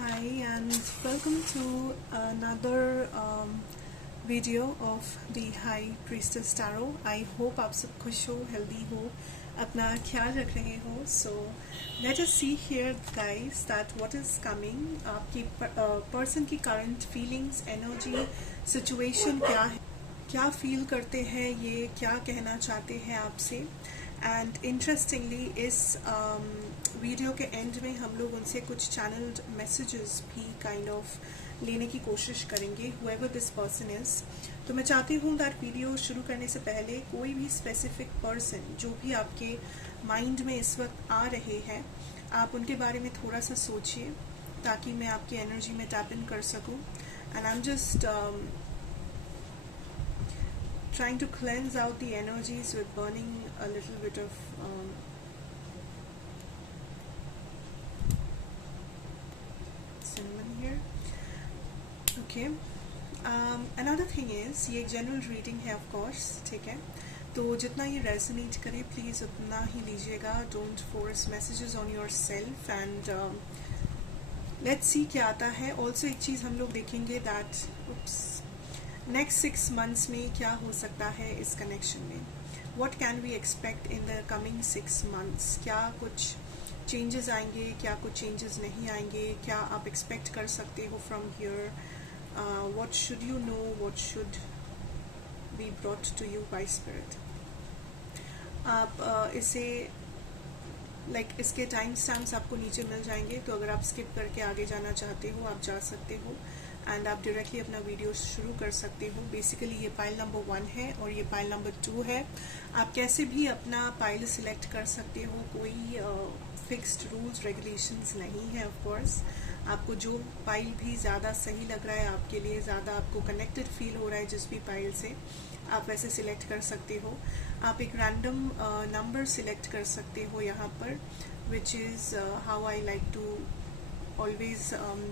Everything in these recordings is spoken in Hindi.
Hi and welcome to another video of the High Priestess Tarot. I hope आप सब खुश हो, healthy हो, अपना ख्याल रख रहे हो. So let us see here guys that what is coming. आपकी person की current feelings, energy, situation क्या है, क्या फील करते हैं, ये क्या कहना चाहते हैं आपसे. एंड इंटरेस्टिंगली इस वीडियो के एंड में हम लोग उनसे कुछ चैनल्ड मैसेजेस भी काइंड ऑफ लेने की कोशिश करेंगे, whoever this person is. तो मैं चाहती हूँ दैट वीडियो शुरू करने से पहले कोई भी स्पेसिफिक पर्सन जो भी आपके माइंड में इस वक्त आ रहे हैं, आप उनके बारे में थोड़ा सा सोचिए ताकि मैं आपकी एनर्जी में टैप इन कर सकूँ. And I am just trying to cleanse out the energies with burning a little bit of cinnamon here. Okay. Another thing is ये एक general reading है of course, ठीक है. तो जितना ये resonate करे please उतना ही लीजिएगा. Don't force messages on yourself and let's see क्या आता है. Also एक चीज़ हम लोग देखेंगे that नेक्स्ट 6 months में क्या हो सकता है इस कनेक्शन में. What can we expect in the coming 6 months? क्या कुछ चेंजेस आएंगे, क्या कुछ चेंजेस नहीं आएंगे, क्या आप एक्सपेक्ट कर सकते हो from here. What should you know, what should be brought to you by spirit. आप इसे इसके टाइम स्टैम्प्स आपको नीचे मिल जाएंगे, तो अगर आप स्किप करके आगे जाना चाहते हो आप जा सकते हो एंड आप डायरेक्टली अपना वीडियो शुरू कर सकते हो. बेसिकली ये पाइल नंबर 1 है और ये पाइल नंबर 2 है. आप कैसे भी अपना पाइल सिलेक्ट कर सकते हो, कोई फिक्स्ड रूल्स रेगुलेशंस नहीं है. ऑफ कोर्स आपको जो पाइल भी ज़्यादा सही लग रहा है, आपके लिए ज़्यादा आपको कनेक्टेड फील हो रहा है जिस भी पाइल से, आप वैसे सिलेक्ट कर सकते हो. आप एक रैंडम नंबर सिलेक्ट कर सकते हो यहाँ पर, which is how I like to always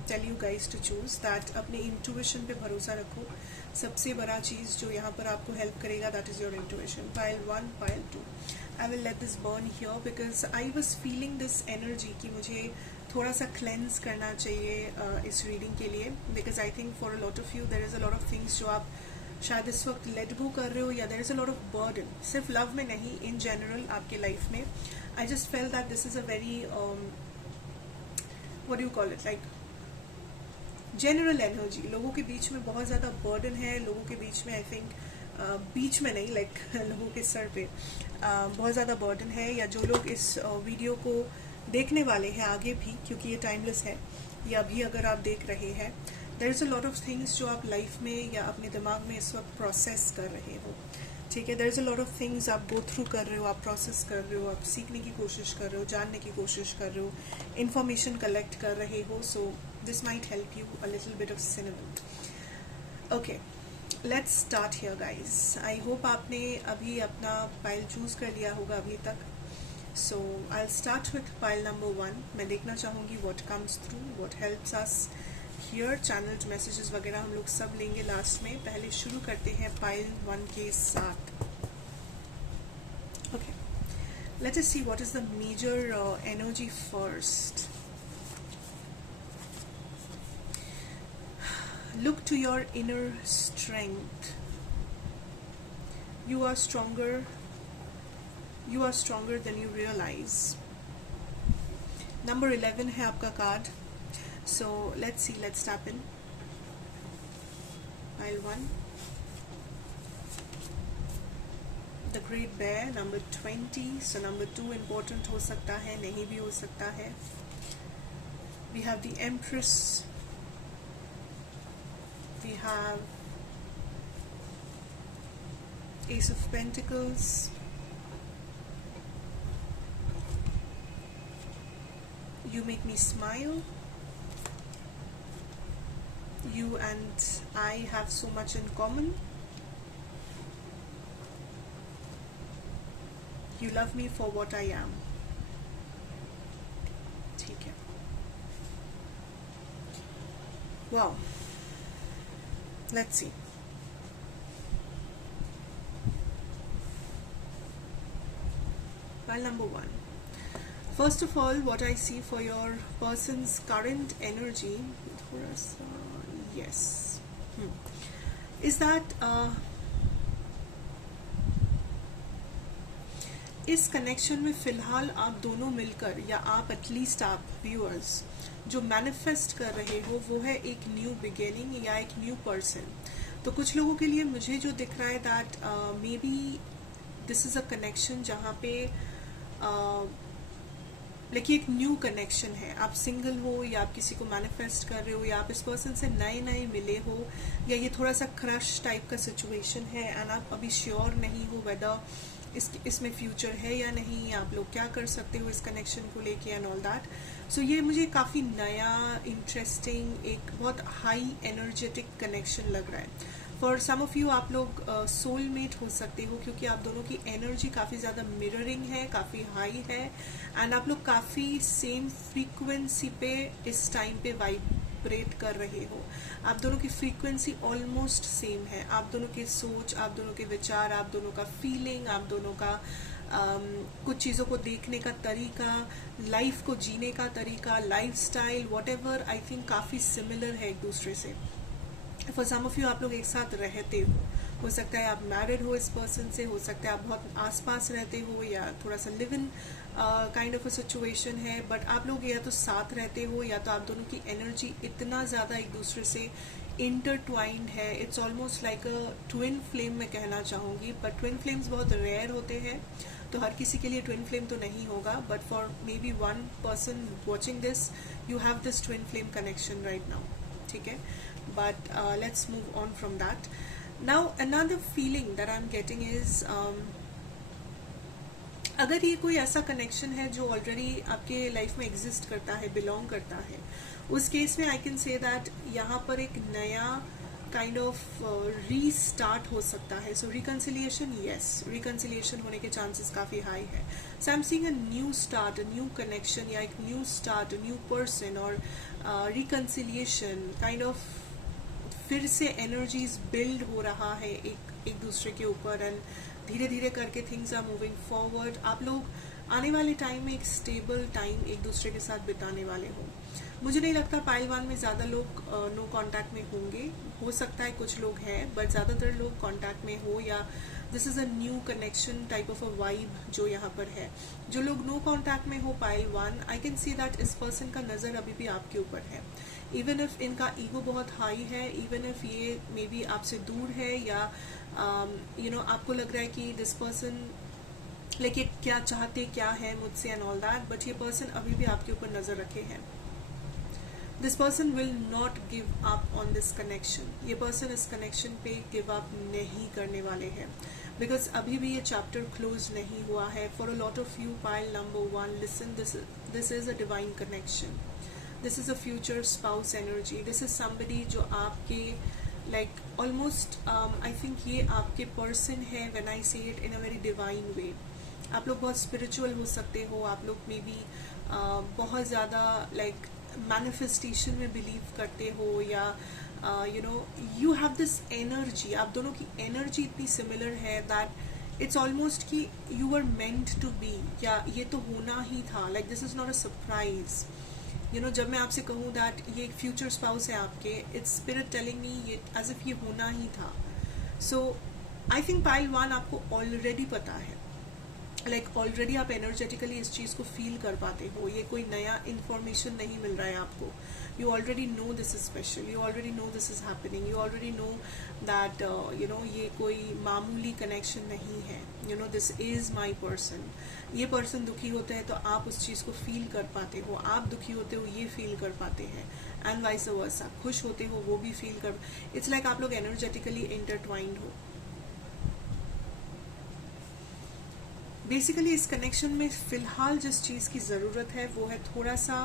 tell you guys to choose that. अपने इंट्यूशन पे भरोसा रखो. सबसे बड़ा चीज़ जो यहाँ पर आपको हेल्प करेगा that is your intuition. Pile 1, pile 2. I will let this burn here because I was feeling this energy कि मुझे थोड़ा सा क्लेंस करना चाहिए इस रीडिंग के लिए. Because I think for a lot of you there is a lot of things जो आप शायद इस वक्त लेट गो कर रहे हो, या there is a lot of burden. सिर्फ लव में नहीं, इन जनरल आपके लाइफ में. I just feel that this is a very what do you call it, like general energy. लोगों के बीच में बहुत ज़्यादा बर्डन है, लोगों के बीच में आई थिंक बीच में नहीं लाइक लोगों के सर पे बहुत ज़्यादा बर्डन है. या जो लोग इस वीडियो को देखने वाले हैं आगे भी, क्योंकि ये टाइमलेस है, या अभी अगर आप देख रहे हैं, there is a lot of things जो आप लाइफ में या अपने दिमाग में इस वक्त प्रोसेस कर रहे हो. ठीक है, there is a lot of things आप गो थ्रू कर रहे हो, आप प्रोसेस कर रहे हो, आप सीखने की कोशिश कर रहे हो, जानने की कोशिश कर रहे हो, इन्फॉर्मेशन कलेक्ट कर रहे हो. So this might help you a little bit of cinnamon. Okay, let's start here guys. I hope आपने अभी अपना पाइल चूज कर लिया होगा अभी तक. So I will start with pile number 1. मैं देखना चाहूँगी what comes through, what helps us here. Channeled messages वगैरह हम लोग सब लेंगे लास्ट में. पहले शुरू करते हैं पाइल 1 के साथ. Okay, let us see what is the major energy first. Look to your inner strength. You are stronger. You are stronger than you realize. Number 11 है आपका card. So let's see, let's tap in. Pile 1. The Great Bear, number 20. So number 2 important हो सकता है, नहीं भी हो सकता है. We have the Empress. We have Ace of Pentacles. You make me smile. You and I have so much in common. You love me for what I am. ठीक है. Wow. Let's see. Pile number 1. First of all what I see for your persons current energy, थोड़ा सा यस, इज दैट इस कनेक्शन में फिलहाल आप दोनों मिलकर, या आप एटलीस्ट आप व्यूअर्स जो मैनिफेस्ट कर रहे हो, वो है एक न्यू बिगिनिंग या एक न्यू पर्सन. तो कुछ लोगों के लिए मुझे जो दिख रहा है that may be this is a connection जहाँ पे लेकिन एक न्यू कनेक्शन है. आप सिंगल हो या आप किसी को मैनिफेस्ट कर रहे हो, या आप इस पर्सन से नए नए मिले हो, या ये थोड़ा सा क्रश टाइप का सिचुएशन है एंड आप अभी श्योर नहीं हो वेदर इसमें फ्यूचर है या नहीं, आप लोग क्या कर सकते हो इस कनेक्शन को लेके एंड ऑल दैट. सो ये मुझे काफ़ी नया, इंटरेस्टिंग, एक बहुत हाई एनर्जेटिक कनेक्शन लग रहा है. फॉर सम ऑफ यू आप लोग सोलमेट हो सकते हो, क्योंकि आप दोनों की एनर्जी काफ़ी ज़्यादा मिररिंग है, काफ़ी हाई है, एंड आप लोग काफ़ी सेम फ्रीक्वेंसी पे इस टाइम पे वाइब्रेट कर रहे हो. आप दोनों की फ्रीक्वेंसी ऑलमोस्ट सेम है. आप दोनों की सोच, आप दोनों के विचार, आप दोनों का फीलिंग, आप दोनों का कुछ चीज़ों को देखने का तरीका, लाइफ को जीने का तरीका, life style, what ever, I think काफ़ी सिमिलर है एक दूसरे से. फॉर सम ऑफ यू आप लोग एक साथ रहते हो सकता है आप मैरिड हो इस पर्सन से, हो सकता है आप बहुत आसपास रहते हो, या थोड़ा सा live in kind of a situation है, बट आप लोग या तो साथ रहते हो, या तो आप दोनों की एनर्जी इतना ज़्यादा एक दूसरे से इंटरट्वाइंड है. It's almost like a twin flame मैं कहना चाहूँगी, बट ट्विन फ्लेम्स बहुत रेयर होते हैं, तो हर किसी के लिए ट्विन फ्लेम तो नहीं होगा, but for may be one person watching this, you have this twin flame connection right now. ठीक है, but let's move on from that. Now another feeling that I'm getting is अगर ये कोई ऐसा कनेक्शन है जो ऑलरेडी आपके लाइफ में एग्जिस्ट करता है, बिलोंग करता है, उस केस में आई कैन से दैट यहाँ पर एक नया काइंड ऑफ रीस्टार्ट हो सकता है. सो रिकन्सिलिएशन, यस, रिकन्सिलिएशन होने के चांसेस काफ़ी हाई है. So I am seeing a new start, a new connection, या एक new start, a new person, और रिकन्सिलिएशन काइंड ऑफ फिर से एनर्जीज बिल्ड हो रहा है एक दूसरे के ऊपर, एंड धीरे धीरे करके थिंग्स आर मूविंग फॉरवर्ड. आप लोग आने वाले टाइम में एक स्टेबल टाइम एक दूसरे के साथ बिताने वाले हो. मुझे नहीं लगता पाइल 1 में ज़्यादा लोग नो कांटेक्ट में होंगे, हो सकता है कुछ लोग हैं, बट ज़्यादातर लोग कांटेक्ट में हो, या this is a new connection type of a vibe जो यहाँ पर है. जो लोग नो कांटेक्ट में हो pile 1, I can see that इस पर्सन का नज़र अभी भी आपके ऊपर है. इवन इफ इनका ईगो बहुत हाई है, इवन इफ ये मे बी आपसे दूर है, या आपको लग रहा है कि दिस पर्सन लाइक ये क्या चाहते क्या है मुझसे एंड ऑल दैट, बट ये पर्सन अभी भी आपके ऊपर नज़र रखे हैं. This person will not give up on this connection. ये पर्सन इस कनेक्शन पे गिव अप नहीं करने वाले हैं, बिकॉज अभी भी ये चैप्टर क्लोज नहीं हुआ है. For a lot of you pile number 1, listen, this is a divine connection. This is a future spouse energy. This is somebody जो आपके लाइक ऑलमोस्ट आई थिंक ये आपके पर्सन है. व्हेन आई से it in a very divine वे, आप लोग बहुत स्पिरिचुअल हो सकते हो, आप लोग मे बी बहुत ज़्यादा लाइक मैनिफेस्टेशन में बिलीव करते हो, या यू हैव दिस एनर्जी. आप दोनों की एनर्जी इतनी सिमिलर है दैट इट्स ऑलमोस्ट कि you are meant to be, या ये तो होना ही था. Like this is not a surprise. जब मैं आपसे कहूँ दैट ये एक फ्यूचर स्पाउस है आपके, इट्स स्पिरिट टेलिंग मी ये एज इफ ये होना ही था. सो आई थिंक पाइल 1 आपको ऑलरेडी पता है, लाइक ऑलरेडी आप एनर्जेटिकली इस चीज़ को फील कर पाते हो. ये कोई नया इन्फॉर्मेशन नहीं मिल रहा है आपको. You already know this is special, you already know this is happening, you already know that ये कोई मामूली कनेक्शन नहीं है. This is my person. ये पर्सन दुखी होते हैं तो आप उस चीज़ को फील कर पाते हो, आप दुखी होते हो ये फील कर पाते हैं, एंड वाइस वर्सा. खुश होते हो वो भी फील कर. इट्स लाइक आप लोग एनर्जेटिकली इंटरट्वाइंड हो. बेसिकली इस कनेक्शन में फिलहाल जिस चीज़ की ज़रूरत है वो है थोड़ा सा,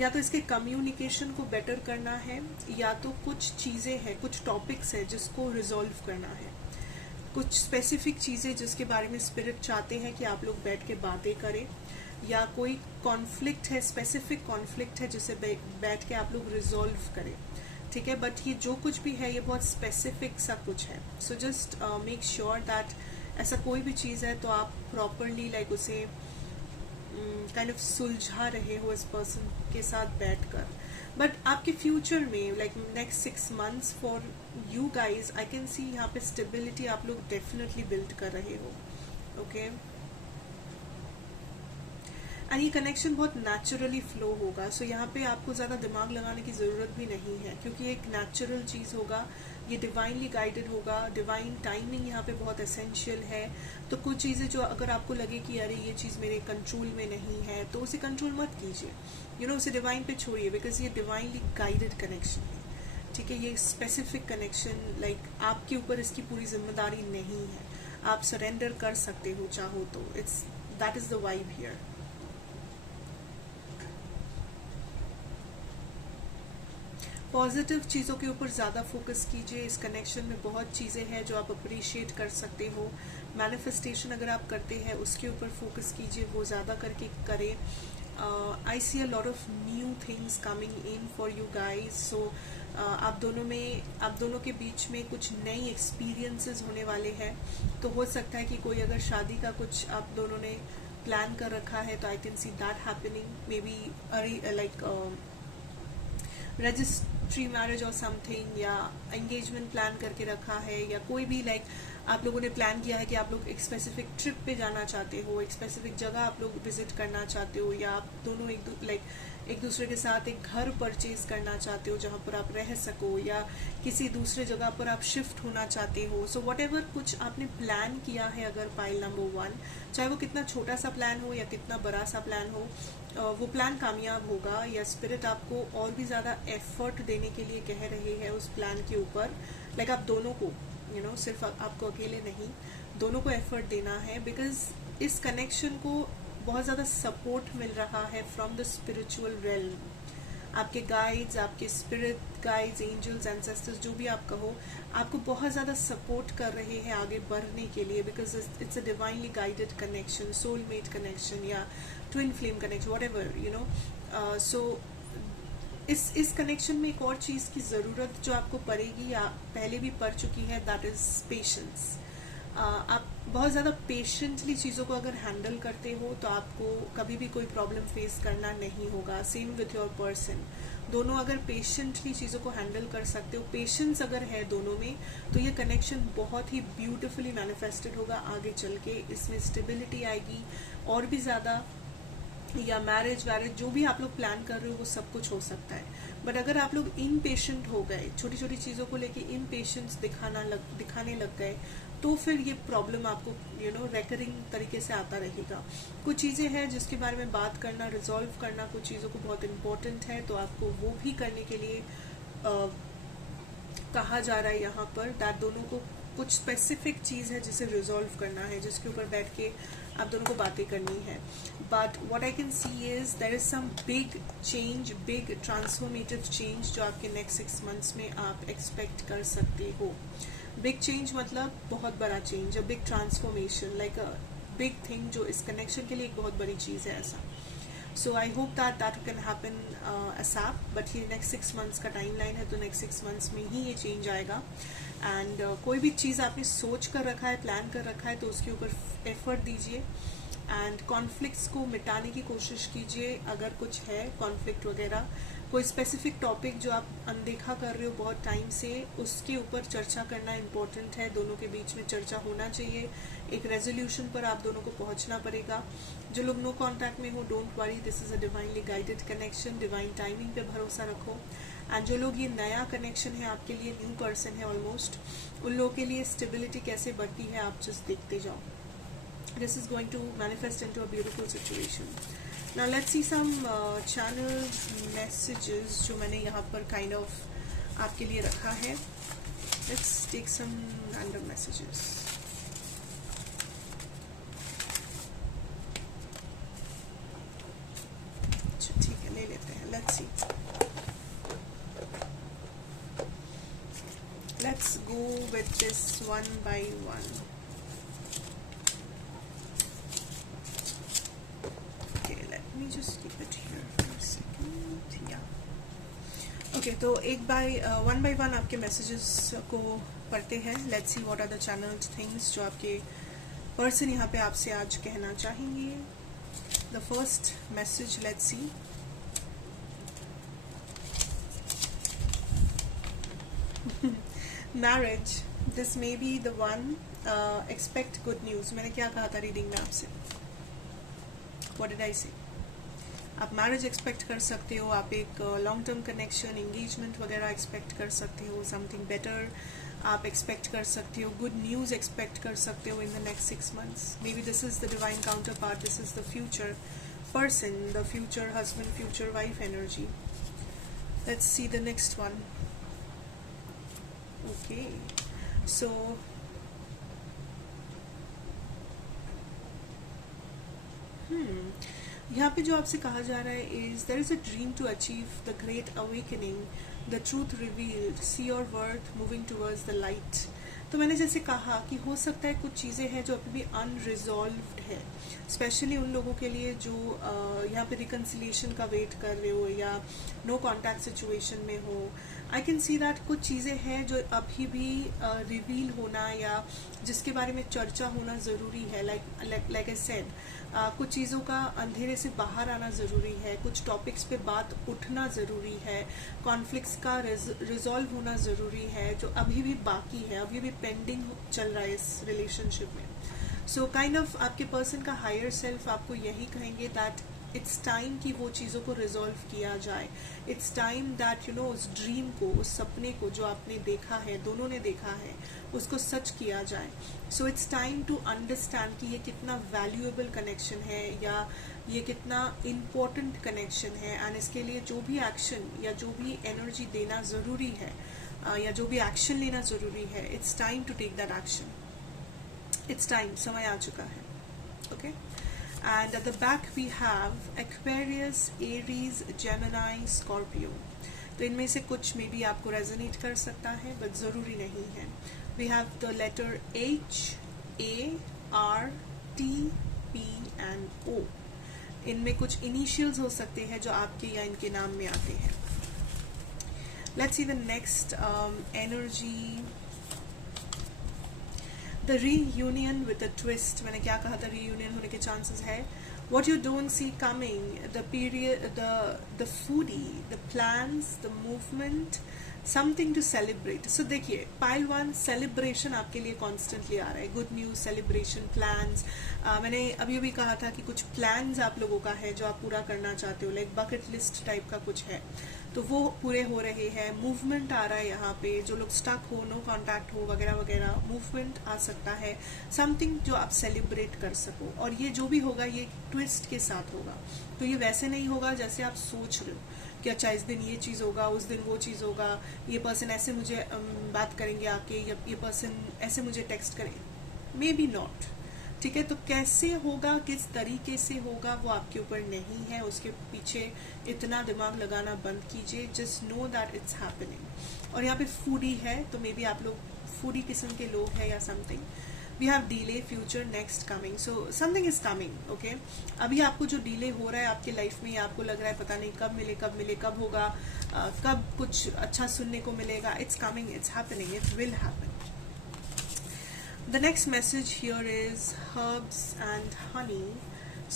या तो इसके कम्युनिकेशन को बेटर करना है, या तो कुछ चीज़ें हैं, कुछ टॉपिक्स हैं जिसको रिजॉल्व करना है, कुछ स्पेसिफिक चीज़ें जिसके बारे में स्पिरिट चाहते हैं कि आप लोग बैठ के बातें करें, या कोई कॉन्फ्लिक्ट है, स्पेसिफिक कॉन्फ्लिक्ट है जिसे बैठ के आप लोग रिजॉल्व करें. ठीक है, बट ये जो कुछ भी है ये बहुत स्पेसिफिक सा कुछ है. So just make sure that ऐसा कोई भी चीज़ है तो आप प्रॉपरली लाइक उसे काइंड ऑफ सुलझा रहे हो इस पर्सन के साथ बैठकर, बट आपके फ्यूचर में like next 6 months for you guys I can सी यहाँ पे स्टेबिलिटी आप लोग डेफिनेटली बिल्ड कर रहे हो. ओके, एंड ये कनेक्शन बहुत नेचुरली फ्लो होगा. सो यहाँ पे आपको ज़्यादा दिमाग लगाने की ज़रूरत भी नहीं है, क्योंकि एक नेचुरल चीज़ होगा, ये डिवाइनली गाइडेड होगा. डिवाइन टाइमिंग यहाँ पे बहुत एसेंशियल है. तो कुछ चीज़ें जो अगर आपको लगे कि अरे ये चीज़ मेरे कंट्रोल में नहीं है, तो उसे कंट्रोल मत कीजिए, यू नो, उसे डिवाइन पे छोड़िए, बिकॉज ये डिवाइनली गाइडेड कनेक्शन है. ठीक है, ये स्पेसिफिक कनेक्शन लाइक आपके ऊपर इसकी पूरी जिम्मेदारी नहीं है. आप सरेंडर कर सकते हो चाहो तो. It's that is the vibe here. Positive चीज़ों के ऊपर ज़्यादा फोकस कीजिए. इस कनेक्शन में बहुत चीज़ें हैं जो आप अप्रिशिएट कर सकते हो. मैनिफेस्टेशन अगर आप करते हैं उसके ऊपर फोकस कीजिए, वो ज़्यादा करके करें. I see a lot of new things coming in for you guys. So आप दोनों के बीच में कुछ नई एक्सपीरियंसेस होने वाले हैं. तो हो सकता है कि कोई अगर शादी का कुछ आप दोनों ने प्लान कर रखा है, तो आई can see that happening. May be like registry marriage और समथिंग, या एंगेजमेंट प्लान करके रखा है, या कोई भी लाइक आप लोगों ने प्लान किया है कि आप लोग एक स्पेसिफिक ट्रिप पे जाना चाहते हो, एक स्पेसिफिक जगह आप लोग विजिट करना चाहते हो, या आप दोनों एक दूसरे के साथ एक घर परचेज करना चाहते हो जहाँ पर आप रह सको, या किसी दूसरे जगह पर आप शिफ्ट होना चाहते हो. सो वट एवर कुछ आपने प्लान किया है अगर पाइल नंबर 1, चाहे वो कितना छोटा सा प्लान हो या कितना बड़ा सा प्लान हो, वो प्लान कामयाब होगा. या स्पिरिट आपको और भी ज़्यादा एफर्ट देने के लिए कह रहे हैं उस प्लान के ऊपर. लाइक आप दोनों को, यू नो, सिर्फ आपको अकेले नहीं, दोनों को एफर्ट देना है. बिकॉज इस कनेक्शन को बहुत ज़्यादा सपोर्ट मिल रहा है फ्रॉम द स्पिरिचुअल रेल्म. आपके गाइड्स, आपके स्पिरिट गाइड्स, एंजल्स, एंसेस्टर्स, जो भी आप कहो, आपको बहुत ज़्यादा सपोर्ट कर रहे हैं आगे बढ़ने के लिए. Because it's a divinely guided connection, soulmate connection या twin flame connection, whatever, you know. So इस कनेक्शन में एक और चीज़ की ज़रूरत जो आपको पड़ेगी या पहले भी पड़ चुकी है, दैट इज़ पेशेंस. आप बहुत ज़्यादा पेशेंटली चीज़ों को अगर हैंडल करते हो तो आपको कभी भी कोई प्रॉब्लम फेस करना नहीं होगा. Same with your person. दोनों अगर पेशेंटली चीज़ों को हैंडल कर सकते हो, पेशेंस अगर है दोनों में, तो ये कनेक्शन बहुत ही ब्यूटिफुली मैनिफेस्टेड होगा आगे चल के. इसमें स्टेबिलिटी आएगी और भी ज़्यादा, या मैरिज जो भी आप लोग प्लान कर रहे हो वो सब कुछ हो सकता है. बट अगर आप लोग इम्पेशेंट हो गए, छोटी छोटी चीज़ों को लेके इम्पेशेंस दिखाने लग गए, तो फिर ये प्रॉब्लम आपको, यू नो, रेकरिंग तरीके से आता रहेगा. कुछ चीज़ें हैं जिसके बारे में बात करना, रिजॉल्व करना कुछ चीज़ों को बहुत इम्पोर्टेंट है, तो आपको वो भी करने के लिए कहा जा रहा है यहाँ पर. दैट दोनों को कुछ स्पेसिफिक चीज़ है जिसे रिजॉल्व करना है, जिसके ऊपर बैठ के आप दोनों को बातें करनी है. But what I can see is there is some big change, big transformative change जो आपके नेक्स्ट 6 months में आप एक्सपेक्ट कर सकते हो. बिग चेंज मतलब बहुत बड़ा change, a big transformation, like a big thing, जो इस कनेक्शन के लिए एक बहुत बड़ी चीज़ है ऐसा. So I hope that can happen ASAP. But ये नेक्स्ट 6 months का टाइम लाइन है, तो नेक्स्ट 6 months में ही ये चेंज आएगा. एंड कोई भी चीज़ आपने सोच कर रखा है, प्लान कर रखा है, तो उसके ऊपर एफर्ट दीजिए. एंड कॉन्फ्लिक्ट्स को मिटाने की कोशिश कीजिए. अगर कुछ है कॉन्फ्लिक्ट वगैरह, कोई स्पेसिफिक टॉपिक जो आप अनदेखा कर रहे हो बहुत टाइम से, उसके ऊपर चर्चा करना इम्पोर्टेंट है. दोनों के बीच में चर्चा होना चाहिए. एक रेजोल्यूशन पर आप दोनों को पहुंचना पड़ेगा. जो लोग नो कॉन्टैक्ट में हो, don't worry, this is a divinely guided connection. Divine timing पे भरोसा रखो. एंड जो लोग, ये नया कनेक्शन है आपके लिए, न्यू पर्सन है ऑलमोस्ट, उन लोगों के लिए स्टेबिलिटी कैसे बढ़ती है आप जस्ट देखते जाओ. This is going to manifest into a beautiful situation. Now let's see some channel messages जो मैंने यहाँ पर kind of आपके लिए रखा है. Let's take some random messages. अच्छा ठीक है, ले लेते हैं. Let's see. Let's go with this one by one. Just keep it here for a second. Yeah. Okay, तो one by one आपके messages को पढ़ते हैं. Let's see what are the channeled things जो आपके person यहाँ पे आपसे आज कहना चाहेंगे. the first message, let's see. Marriage, this may be the one. Expect good news. मैंने क्या कहा था रीडिंग में आपसे? What did I say? आप मैरिज एक्सपेक्ट कर सकते हो, आप एक लॉन्ग टर्म कनेक्शन, एंगेजमेंट वगैरह एक्सपेक्ट कर सकते हो, समथिंग बेटर आप एक्सपेक्ट कर सकते हो, गुड न्यूज़ एक्सपेक्ट कर सकते हो in the next 6 months. Maybe this is the divine counterpart, this is the future person, the future husband, future wife energy. Let's see the next one. Okay, so यहाँ पे जो आपसे कहा जा रहा है is there is a dream to achieve the great awakening, the truth revealed, see your worth, moving towards the light. तो मैंने जैसे कहा कि हो सकता है कुछ चीज़ें हैं जो अभी भी अनरिजॉल्व्ड है, स्पेशली उन लोगों के लिए जो यहाँ पे रिकन्सिलिएशन का वेट कर रहे हो या नो कॉन्टैक्ट सिचुएशन में हो. आई कैन सी दैट कुछ चीज़ें हैं जो अभी भी रिवील होना या जिसके बारे में चर्चा होना ज़रूरी है. लाइक आई सेड, कुछ चीज़ों का अंधेरे से बाहर आना ज़रूरी है, कुछ टॉपिक्स पे बात उठना ज़रूरी है, कॉन्फ्लिक्ट्स का रिजॉल्व होना ज़रूरी है जो अभी भी बाकी है, अभी भी पेंडिंग चल रहा है इस रिलेशनशिप में. सो काइंड ऑफ आपके पर्सन का हायर सेल्फ आपको यही कहेंगे दैट इट्स टाइम कि वो चीज़ों को रिजॉल्व किया जाए. It's time that you know उस ड्रीम को, उस सपने को जो आपने देखा है, दोनों ने देखा है, उसको सच किया जाए. So it's time to understand कि ये कितना वैल्यूएबल कनेक्शन है या ये कितना इम्पोर्टेंट कनेक्शन है. एंड इसके लिए जो भी एक्शन या जो भी एनर्जी देना ज़रूरी है या जो भी एक्शन लेना ज़रूरी है, it's time to take that action. It's time, समय आ चुका है. Okay, and at the back we have Aquarius, Aries, Gemini, Scorpio. तो इनमें से कुछ में भी आपको रेजोनेट कर सकता है बट ज़रूरी नहीं है. We have the letter H, A, R, T, P and O. इनमें कुछ इनिशियल्स हो सकते हैं जो आपके या इनके नाम में आते हैं. Let's see the next energy. The reunion with a twist. मैंने क्या कहा था, reunion होने के chances है. What you don't see coming, the period, the foodie, the plans, the movement, something to celebrate. So देखिए, pile 1 celebration आपके लिए constantly आ रहा है. Good news, celebration, plans. मैंने अभी अभी कहा था कि कुछ plans आप लोगों का है जो आप पूरा करना चाहते हो, like bucket list टाइप का कुछ है, तो वो पूरे हो रहे हैं. मूवमेंट आ रहा है यहाँ पे, जो लोग स्टक हो, नो कॉन्टैक्ट हो वगैरह वगैरह, मूवमेंट आ सकता है. समथिंग जो आप सेलिब्रेट कर सको. और ये जो भी होगा ये ट्विस्ट के साथ होगा. तो ये वैसे नहीं होगा जैसे आप सोच रहे हो कि अच्छा इस दिन ये चीज़ होगा, उस दिन वो चीज़ होगा, ये पर्सन ऐसे मुझे बात करेंगे आके, या ये पर्सन ऐसे मुझे टेक्स्ट करेंगे. May be not. ठीक है, तो कैसे होगा, किस तरीके से होगा, वो आपके ऊपर नहीं है. उसके पीछे इतना दिमाग लगाना बंद कीजिए. Just know that it's happening. और यहाँ पे फूडी है तो मे बी आप लोग फूडी किस्म के लोग हैं या something. We have delay, future, next, coming. So something is coming. Okay, अभी आपको जो डिले हो रहा है आपके लाइफ में, आपको लग रहा है पता नहीं कब मिले कब होगा, कब कुछ अच्छा सुनने को मिलेगा. It's coming, it's happening, it will happen. The next message here is herbs and honey,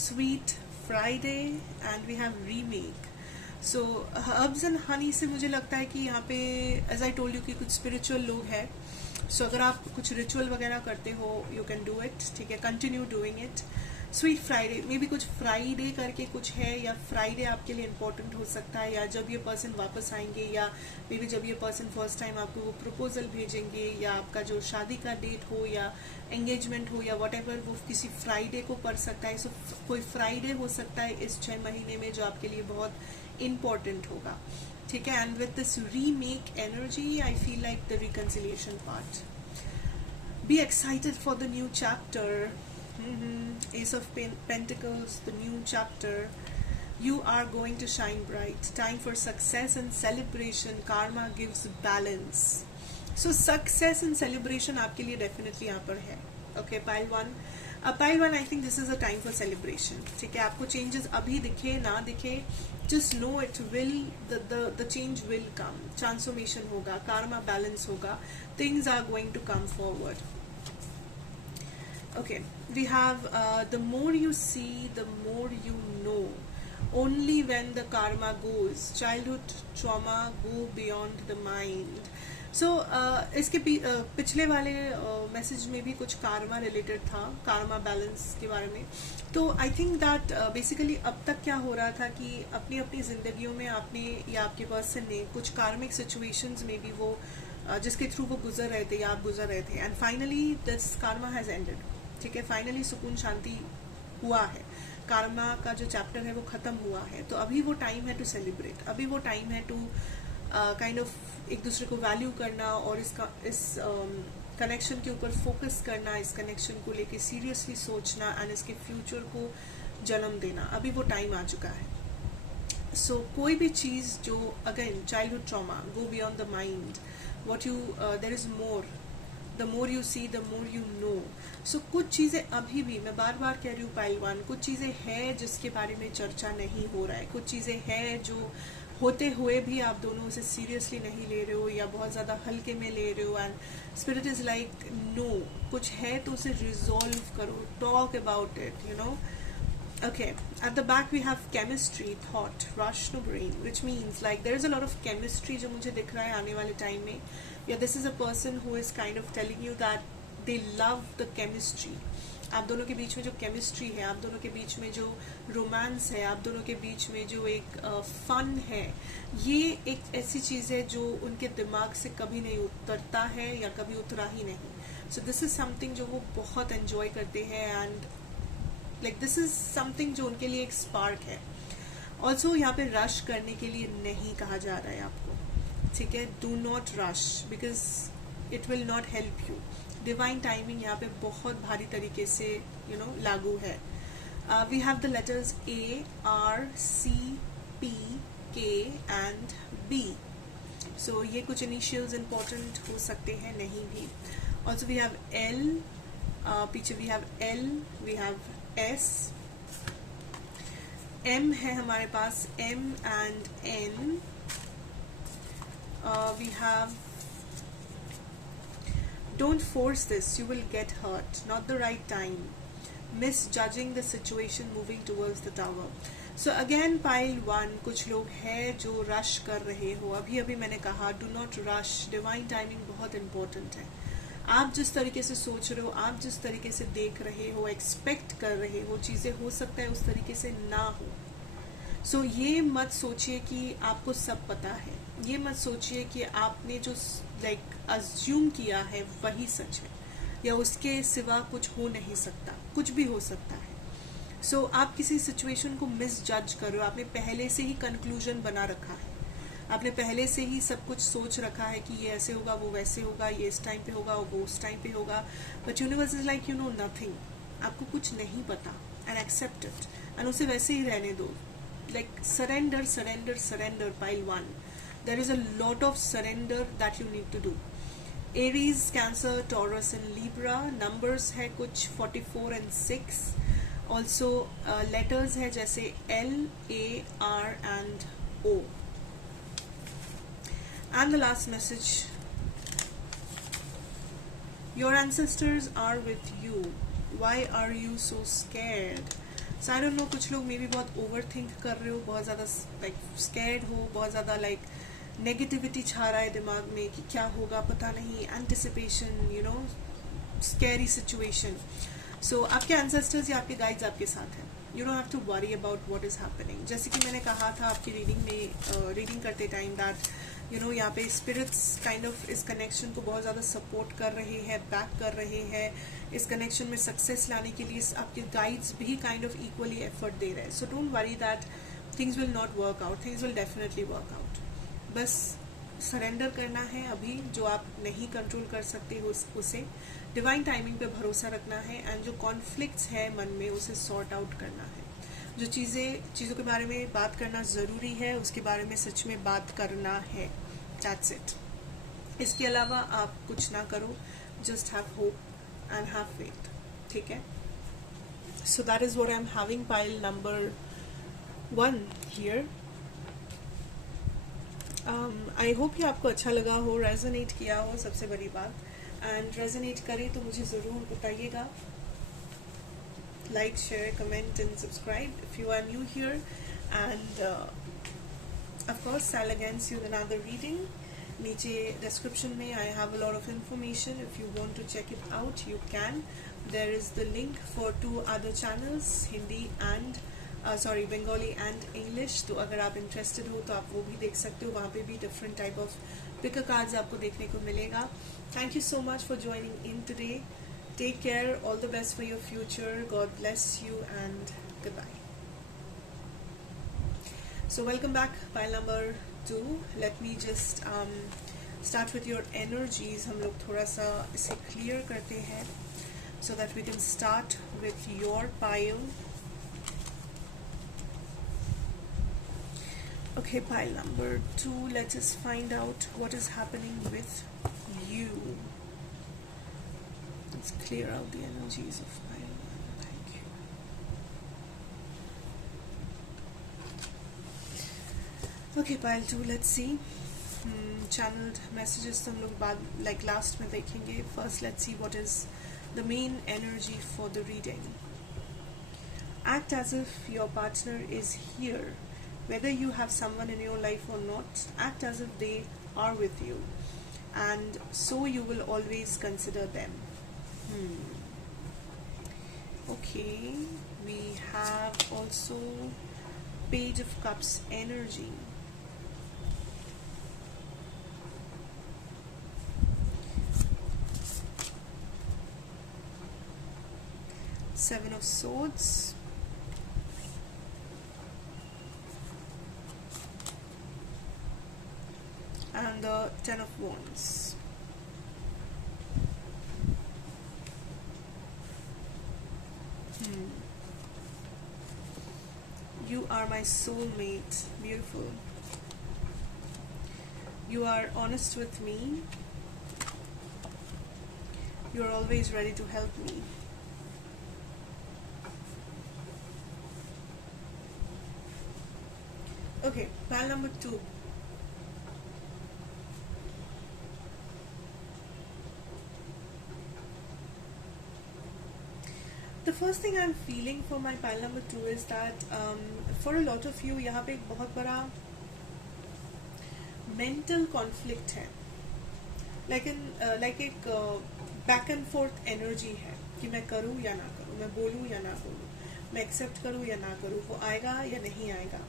sweet Friday, and we have remake. So herbs and honey से मुझे लगता है कि यहाँ पे as I told you कि कुछ spiritual लोग हैं. So अगर आप कुछ ritual वगैरह करते हो, you can do it. ठीक है, continue doing it. Sweet Friday, may be कुछ फ्राइडे करके कुछ है, या फ्राइडे आपके लिए इम्पोर्टेंट हो सकता है, या जब ये पर्सन वापस आएंगे, या मे बी जब ये पर्सन फर्स्ट टाइम आपको वो प्रपोजल भेजेंगे, या आपका जो शादी का डेट हो या एंगेजमेंट हो या व्हाटएवर, वो किसी फ्राइडे को पड़ सकता है. सो कोई फ्राइडे हो सकता है इस 6 महीने में जो आपके लिए बहुत इम्पोर्टेंट होगा. ठीक है, and with this remake energy I feel like the reconciliation part. Be excited for the new chapter. Ace of Pentacles, the new chapter. You are going to shine bright. Time for success and celebration. Karma gives balance. So success and celebration आपके लिए definitely यहाँ पर है. Okay, pile 1. Pile 1, I think this is a time for celebration. ठीक है, आपको changes अभी दिखे ना दिखे, just know it will, the change will come. Transformation होगा, karma balance होगा. Things are going to come forward. Okay, we have the more you see, the more you know. Only when the karma goes, childhood trauma go beyond the mind. सो इसके पिछले वाले मैसेज में भी कुछ कार्मा रिलेटेड था, कार्मा बैलेंस के बारे में. तो आई थिंक दैट बेसिकली अब तक क्या हो रहा था कि अपनी अपनी जिंदगियों में आपने या आपके पर्सन ने कुछ कार्मिक सिचुएशंस में भी वो जिसके थ्रू वो गुजर रहे थे या आप गुजर रहे थे, and finally this Karma has ended. ठीक है, फाइनली सुकून शांति हुआ है, कार्मा का जो चैप्टर है वो खत्म हुआ है. तो अभी वो टाइम है टू सेलिब्रेट, अभी वो टाइम है टू काइंड ऑफ एक दूसरे को वैल्यू करना और इस कनेक्शन के ऊपर फोकस करना, इस कनेक्शन को लेके सीरियसली सोचना एंड इसके फ्यूचर को जन्म देना. अभी वो टाइम आ चुका है. सो कोई भी चीज़ जो again childhood trauma, go beyond the mind, what you there is more, the more you see the more you know. So कुछ चीज़ें अभी भी, मैं बार बार कह रही हूँ पाइल वन, कुछ चीज़ें हैं जिसके बारे में चर्चा नहीं हो रहा है, कुछ चीज़ें हैं जो होते हुए भी आप दोनों उसे सीरियसली नहीं ले रहे हो या बहुत ज़्यादा हल्के में ले रहे हो. And spirit is like no, कुछ है तो उसे रिजॉल्व करो, talk about it, you know. Okay, at the back we have chemistry, thought, rush to brain, which means like there is a lot of chemistry जो मुझे दिख रहा है आने वाले टाइम में. या this is a person who is kind of telling you that they love the chemistry. आप दोनों के बीच में जो केमिस्ट्री है, आप दोनों के बीच में जो रोमांस है, आप दोनों के बीच में जो एक फन है, ये एक ऐसी चीज़ है जो उनके दिमाग से कभी नहीं उतरता है या कभी उतरा ही नहीं. सो दिस इज समथिंग जो वो बहुत एंजॉय करते हैं and like this is something जो उनके लिए एक स्पार्क है. ऑल्सो यहाँ पे रश करने के लिए नहीं कहा जा रहा है आपको. ठीक है, do not rush because it will not help you. Divine timing यहाँ पे बहुत भारी तरीके से यू नो लागू है. We have the letters A, R, C, P, K and B. So ये कुछ इनिशियल्स इंपॉर्टेंट हो सकते हैं, नहीं भी. ऑल्सो वी हैव L, पीछे we have L, we have S, M है हमारे पास, M and N. We have don't force this, you will get hurt, not the right time, misjudging the situation, moving towards the tower. So again pile 1, कुछ लोग हैं जो रश कर रहे हो. अभी अभी मैंने कहा do not rush, divine timing बहुत इंपॉर्टेंट है. आप जिस तरीके से सोच रहे हो, आप जिस तरीके से देख रहे हो, एक्सपेक्ट कर रहे हो, चीज़ें हो सकता है उस तरीके से ना हो. सो ये मत सोचिए कि आपको सब पता है, ये मत सोचिए कि आपने जो लाइक अज्यूम किया है वही सच है या उसके सिवा कुछ हो नहीं सकता, कुछ भी हो सकता है. सो आप किसी सिचुएशन को मिस जज कर रहे हो, आपने पहले से ही कंक्लूजन बना रखा है, आपने पहले से ही सब कुछ सोच रखा है कि ये ऐसे होगा, वो वैसे होगा, ये इस टाइम पे होगा, वो उस टाइम पे होगा. But universe is like you know nothing, आपको कुछ नहीं पता एंड एक्सेप्ट इट एंड उसे वैसे ही रहने दो. Like surrender, surrender, surrender. Pile 1. There is a lot of surrender that you need to do. Aries, Cancer, Taurus and Libra. Numbers है कुछ 44 and 6. Also letters है जैसे L, A, R and O. And the last message. Your ancestors are with you. Why are you so scared? So I don't know, कुछ लोग मे भी बहुत ओवर थिंक कर रहे हो, बहुत ज़्यादा लाइक स्कैर्ड हो, बहुत ज़्यादा लाइक नेगेटिविटी छा रहा है दिमाग में कि क्या होगा पता नहीं, anticipation, you know, scary situation. So आपके एंसेस्टर्स या आपके गाइड्स आपके साथ हैं. You don't have to worry about what is happening. जैसे कि मैंने कहा था आपकी रीडिंग में, रीडिंग करते टाइम दैट यू नो यहाँ पे स्पिरिट्स काइंड ऑफ इस कनेक्शन को बहुत ज़्यादा सपोर्ट कर रहे हैं, बैक कर रहे हैं. इस कनेक्शन में सक्सेस लाने के लिए आपके गाइड्स भी काइंड ऑफ इक्वली एफर्ट दे रहे हैं. So don't worry that things will not work out, things will definitely work out. बस सरेंडर करना है अभी, जो आप नहीं कंट्रोल कर सकते हो उसे डिवाइन टाइमिंग पे भरोसा रखना है एंड जो कॉन्फ्लिक्ट्स है मन में उसे सॉर्ट आउट करना है. जो चीज़ों के बारे में बात करना ज़रूरी है उसके बारे में सच में बात करना है. That's it. इसके अलावा आप कुछ ना करो, just have hope and have faith. ठीक है. So that is what I'm having pile number 1 here. I hope ये आपको अच्छा लगा हो, रेजोनेट किया हो, सबसे बड़ी बात. एंड रेजोनेट करे तो मुझे ज़रूर बताइएगा. like, share, comment and subscribe if you are new here. And of course, I'll again see you in another reading. Niche description mein I have a lot of information. If you want to check it out, you can. There is the link for 2 other channels, Hindi and Bengali and English. तो अगर आप interested हो तो आप वो भी देख सकते हो. वहाँ पे भी different type of picker cards आपको देखने को मिलेगा. Thank you so much for joining in today. Take care. All the best for your future. God bless you and goodbye. So welcome back. Pile number 2. Let me just start with your energies. हम लोग थोड़ा सा इसे clear करते हैं so that we can start with your pile. Okay, pile number 2. Let us find out what is happening with you. Let's clear out the energies of pile 1. Thank you. Okay, pile 2. Let's see. Channeled messages तो हम लोग बाद like last में देखेंगे. First, let's see what is the main energy for the reading. Act as if your partner is here. Whether you have someone in your life or not, act as if they are with you. And so you will always consider them. Okay, we have also Page of Cups energy. Seven of Swords. And the 10 of Wands. You are my soulmate. Beautiful. You are honest with me. You are always ready to help me. Okay, pile number 2. The first thing I'm feeling for my pile number 2 is that for a lot of you यहाँ पे एक बहुत बड़ा mental conflict है, like एक back and forth energy है कि मैं करूँ या ना करूँ, मैं बोलूँ या ना बोलूँ, मैं accept करूँ या ना करूँ, वो आएगा या नहीं आएगा,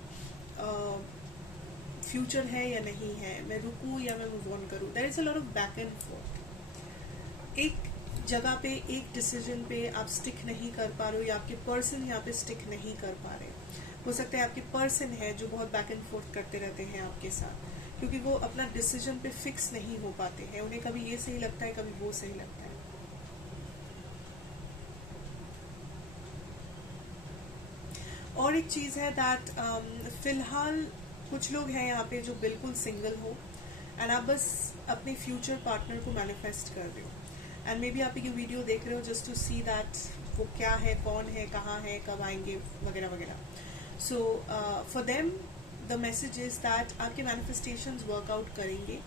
फ्यूचर है या नहीं है, मैं रुकूँ या मैं मूव ऑन करूँ. There is a lot of back and forth. एक जगह पे एक डिसीजन पे आप स्टिक नहीं कर पा रहे हो या आपके पर्सन यहाँ पे स्टिक नहीं कर पा रहे. हो सकता है आपके पर्सन है जो बहुत बैक एंड फोर्थ करते रहते हैं आपके साथ, क्योंकि वो अपना डिसीजन पे फिक्स नहीं हो पाते हैं. उन्हें कभी ये सही लगता है, कभी वो सही लगता है. और एक चीज है दैट फिलहाल कुछ लोग हैं यहाँ पे जो बिल्कुल सिंगल हो एंड आप बस अपने फ्यूचर पार्टनर को मैनिफेस्ट कर रहे हो एंड मे बी आप ये वीडियो देख रहे हो जस्ट टू सी दैट वो क्या है, कौन है, कहाँ है, कब आएंगे वगैरह वगैरह. So for them the message is that आपके मैनिफेस्टेशंस वर्कआउट करेंगे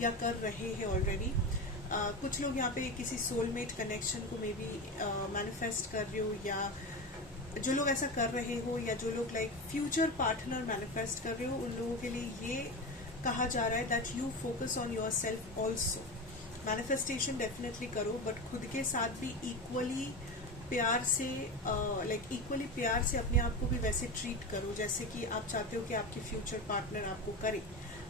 या कर रहे हैं ऑलरेडी. कुछ लोग यहाँ पे किसी सोलमेट कनेक्शन को मे बी मैनिफेस्ट कर रहे हो, या जो लोग ऐसा कर रहे हो या जो लोग लाइक फ्यूचर पार्टनर मैनिफेस्ट कर रहे हो, उन लोगों के लिए ये कहा जा रहा है that you focus on your self also. Manifestation definitely करो, बट खुद के साथ भी इक्वली प्यार से इक्वली प्यार से अपने आप को भी वैसे ट्रीट करो जैसे कि आप चाहते हो कि आपके फ्यूचर पार्टनर आपको करे.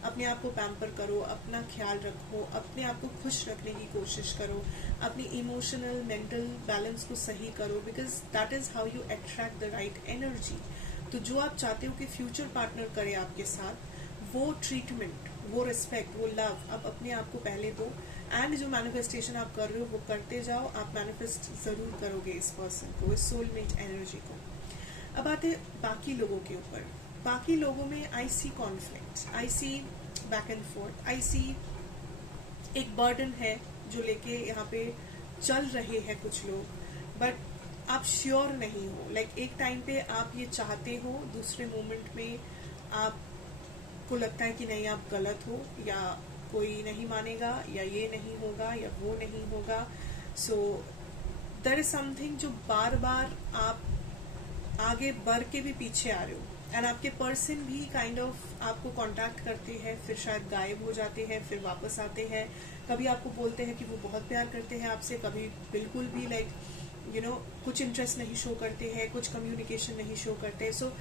अपने आप को पैम्पर करो, अपना ख्याल रखो, अपने आप को खुश रखने की कोशिश करो, अपनी इमोशनल मेंटल बैलेंस को सही करो, because that is how you attract the right energy. तो जो आप चाहते हो कि फ्यूचर पार्टनर करे आपके साथ, वो ट्रीटमेंट, वो रिस्पेक्ट, वो लव आप अपने आप को पहले दो. एंड जो मैनिफेस्टेशन आप कर रहे हो वो करते जाओ. आप मैनिफेस्ट जरूर करोगे इस पर्सन को, इस सोलमेट एनर्जी को. अब आते बाकी लोगों के ऊपर. बाकी लोगों में I see conflict, I see back and forth, I see एक बर्डन है जो लेके यहाँ पे चल रहे हैं कुछ लोग, बट आप श्योर नहीं हो. लाइक एक टाइम पे आप ये चाहते हो, दूसरे मोमेंट में आपको लगता है कि नहीं आप गलत हो, या कोई नहीं मानेगा, या ये नहीं होगा, या वो नहीं होगा. सो देयर इज समथिंग जो बार बार आप आगे बढ़ के भी पीछे आ रहे हो, एंड आपके पर्सन भी काइंड ऑफ आपको कांटेक्ट करते हैं, फिर शायद गायब हो जाते हैं, फिर वापस आते हैं। कभी आपको बोलते हैं कि वो बहुत प्यार करते हैं आपसे, कभी बिल्कुल भी लाइक कुछ इंटरेस्ट नहीं शो करते हैं, कुछ कम्युनिकेशन नहीं शो करते हैं। सो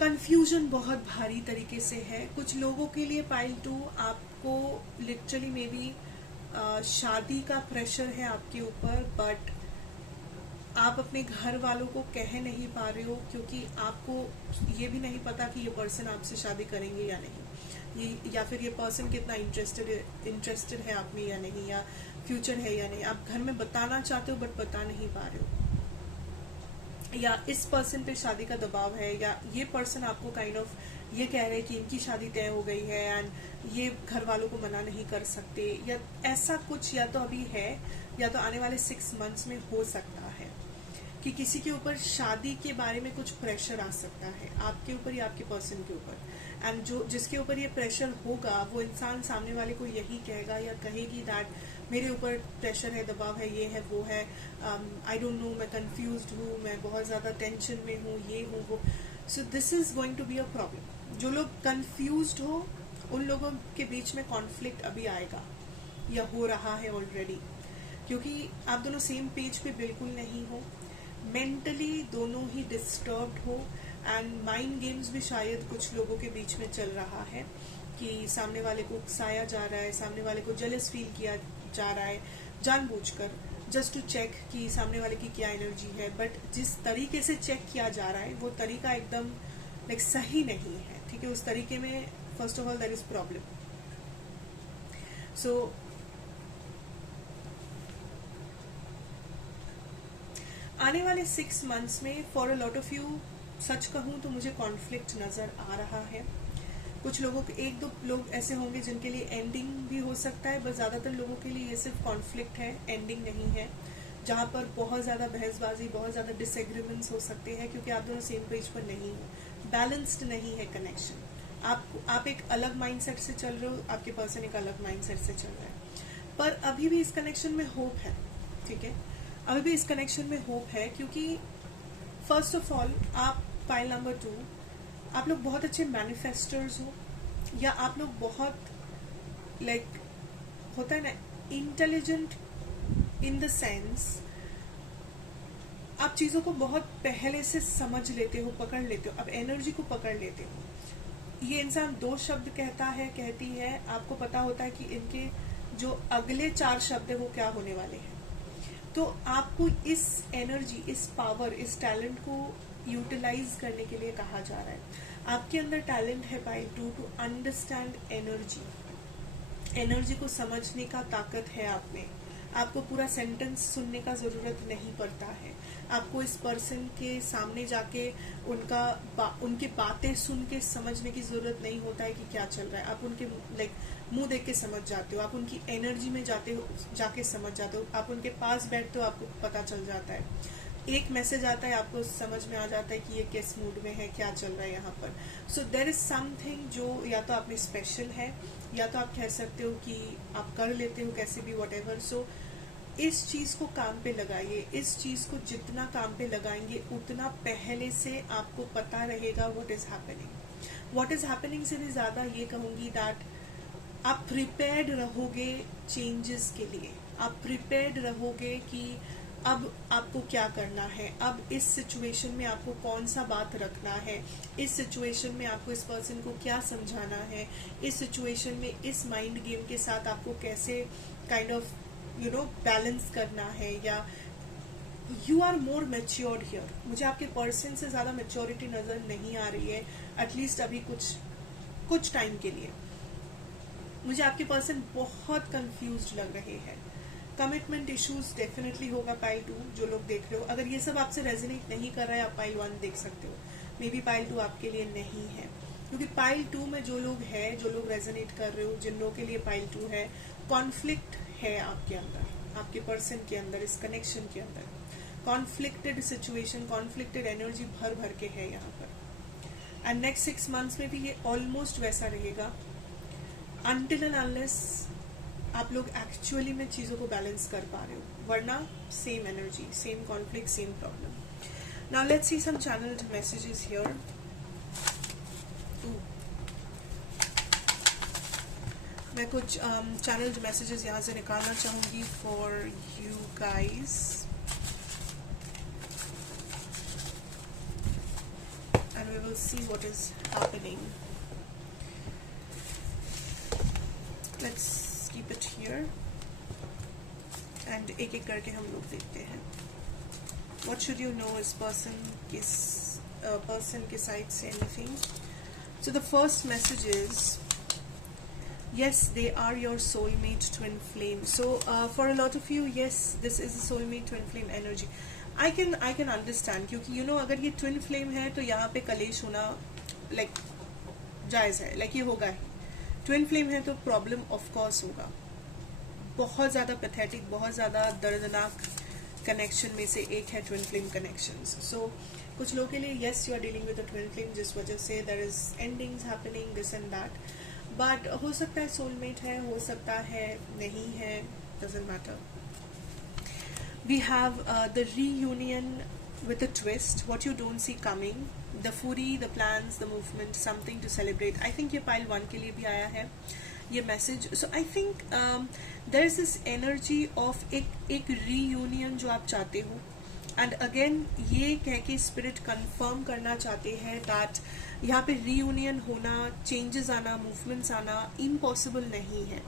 कंफ्यूजन बहुत भारी तरीके से है कुछ लोगों के लिए। पाइल 2 आपको लिटरली मे बी शादी का प्रेशर है आपके ऊपर, बट आप अपने घर वालों को कह नहीं पा रहे हो क्योंकि आपको ये भी नहीं पता कि ये पर्सन आपसे शादी करेंगे या नहीं, ये या फिर ये पर्सन कितना इंटरेस्टेड है आप में या नहीं, या फ्यूचर है या नहीं। आप घर में बताना चाहते हो बट बता नहीं पा रहे हो, या इस पर्सन पे शादी का दबाव है, या ये पर्सन आपको काइंड ऑफ ये कह रहे हैं कि इनकी शादी तय हो गई है एंड ये घर वालों को मना नहीं कर सकते, या ऐसा कुछ या तो अभी है या तो आने वाले 6 मंथ्स में हो सकता है कि किसी के ऊपर शादी के बारे में कुछ प्रेशर आ सकता है, आपके ऊपर या आपके पर्सन के ऊपर। एंड जो जिसके ऊपर ये प्रेशर होगा वो इंसान सामने वाले को यही कहेगा या कहेगी दैट मेरे ऊपर प्रेशर है, दबाव है, ये है, वो है, आई डोंट नो, मैं कंफ्यूज्ड हूँ, मैं बहुत ज्यादा टेंशन में हूँ, ये हूँ, वो। So this is going to be a problem. जो लोग कंफ्यूज्ड हो उन लोगों के बीच में कॉन्फ्लिक्ट अभी आएगा या हो रहा है ऑलरेडी, क्योंकि आप दोनों सेम पेज पे बिल्कुल नहीं हो, मेंटली दोनों ही डिस्टर्ब्ड हो, एंड माइंड गेम्स भी शायद कुछ लोगों के बीच में चल रहा है कि सामने वाले को उकसाया जा रहा है, सामने वाले को जेलस फील किया जा रहा है जानबूझकर, जस्ट टू चेक कि सामने वाले की क्या एनर्जी है। बट जिस तरीके से चेक किया जा रहा है वो तरीका एकदम लाइक सही नहीं है, ठीक है। उस तरीके में first of all there is problem. So आने वाले 6 मंथ्स में for a lot of you, सच कहूं तो मुझे कॉन्फ्लिक्ट नजर आ रहा है। कुछ लोगों के 1-2 लोग ऐसे होंगे जिनके लिए एंडिंग भी हो सकता है, बस ज्यादातर लोगों के लिए ये सिर्फ कॉन्फ्लिक्ट है, एंडिंग नहीं है, जहां पर बहुत ज्यादा बहसबाजी, बहुत ज्यादा डिसएग्रीमेंट्स हो सकते हैं क्योंकि आप दोनों सेम पेज पर नहीं हो, बैलेंस्ड नहीं है कनेक्शन। आप एक अलग माइंडसेट से चल रहे हो, आपके पर्सन एक अलग माइंडसेट से चल रहा है, पर अभी भी इस कनेक्शन में होप है, ठीक है। अभी भी इस कनेक्शन में होप है क्योंकि फर्स्ट ऑफ ऑल आप पाइल नंबर 2, आप लोग बहुत अच्छे मैनिफेस्टर्स हो, या आप लोग बहुत लाइक होता है ना इंटेलिजेंट इन द सेंस, आप चीजों को बहुत पहले से समझ लेते हो, पकड़ लेते हो, अब एनर्जी को पकड़ लेते हो। ये इंसान 2 शब्द कहता है, कहती है, आपको पता होता है कि इनके जो अगले 4 शब्द है वो क्या होने वाले हैं। तो आपको इस एनर्जी, इस पावर, इस टैलेंट को यूटिलाइज करने के लिए कहा जा रहा है। आपके अंदर टैलेंट है पाइल 2 टू अंडरस्टैंड एनर्जी को समझने का ताकत है आप में। आपको पूरा सेंटेंस सुनने का जरूरत नहीं पड़ता है, आपको इस पर्सन के सामने जाके उनकी बातें सुन के समझने की जरूरत नहीं होता है कि क्या चल रहा है। आप उनके मुंह देख के समझ जाते हो, आप उनकी एनर्जी में जाके समझ जाते हो, आप उनके पास बैठते हो, आपको पता चल जाता है, एक मैसेज आता है, आपको समझ में आ जाता है कि ये किस मूड में है, क्या चल रहा है यहाँ पर। सो देयर इज समथिंग जो या तो आप में स्पेशल है, या तो आप कह सकते हो कि आप कर लेते हो कैसे भी, व्हाटएवर। सो इस चीज को काम पे लगाइए, इस चीज को जितना काम पे लगाएंगे उतना पहले से आपको पता रहेगा व्हाट इज हैपनिंग से भी ज्यादा ये कहूंगी दैट आप प्रिपेयर्ड रहोगे चेंजेस के लिए, आप प्रिपेयर्ड रहोगे कि अब आपको क्या करना है, अब इस सिचुएशन में आपको कौन सा बात रखना है, इस सिचुएशन में आपको इस पर्सन को क्या समझाना है, इस सिचुएशन में इस माइंड गेम के साथ आपको कैसे काइंड ऑफ बैलेंस करना है, या you are more matured here. मुझे आपके पर्सन से ज्यादा मेच्योरिटी नजर नहीं आ रही है, एटलीस्ट अभी कुछ टाइम के लिए। मुझे आपके पर्सन बहुत कंफ्यूज्ड लग रहे हैं। कमिटमेंट इश्यूज डेफिनेटली होगा पाइल 2, जो लोग देख रहे हो। अगर ये सब आपसे रेजोनेट नहीं कर रहा है, आप पाइल 1 देख सकते हो, मे बी पाइल 2 आपके लिए नहीं है, क्योंकि पाइल 2 में जो लोग हैं, जो लोग रेजोनेट कर रहे हो, जिन लोगों के लिए पाइल 2 है, कॉन्फ्लिक्ट है आपके अंदर, आपके पर्सन के अंदर, इस कनेक्शन के अंदर कॉन्फ्लिक्टेड सिचुएशन, कॉन्फ्लिक्टेड एनर्जी भर भर के है यहाँ पर। एंड नेक्स्ट 6 मंथ्स में भी ये ऑलमोस्ट वैसा रहेगा, अनटिल एंड अनलेस आप लोग एक्चुअली में चीजों को बैलेंस कर पा रहे हो, वरना same energy, same conflict, same problem. Now let's see some channeled messages here. Ooh. मैं कुछ channeled messages यहाँ से निकालना चाहूँगी for you guys. And we will see what is happening. Let's keep it here. And एक एक करके हम लोग देखते हैं. What should you know is person के side से anything. So the first message is, yes, they are your soulmate twin flame. So for a lot of you, yes, this is a soulmate twin flame energy. I can understand, क्योंकि you know अगर ये twin flame है तो यहाँ पे कलेश होना like जायज़ है, like ये होगा ही. ट्विन फ्लेम है तो प्रॉब्लम ऑफ कोर्स होगा. बहुत ज़्यादा पैथेटिक, बहुत ज़्यादा दर्दनाक कनेक्शन में से एक है ट्विन फ्लेम कनेक्शंस. सो कुछ लोगों के लिए yes you are dealing with a twin flame, जिस वजह से there is endings happening this and that. But हो सकता है सोलमेट है, हो सकता है नहीं है, doesn't matter. We have the reunion with a twist, what you don't see coming, the fury, the plans, the movement, something to celebrate. I think ये pile 1 के लिए भी आया है ये message. So I think there is this energy of एक रीयूनियन जो आप चाहते हो. एंड अगेन ये कह के स्पिरिट कंफर्म करना चाहते हैं दैट यहाँ पे रीयूनियन होना, चेंजेस आना, मूवमेंट्स आना इम्पॉसिबल नहीं है.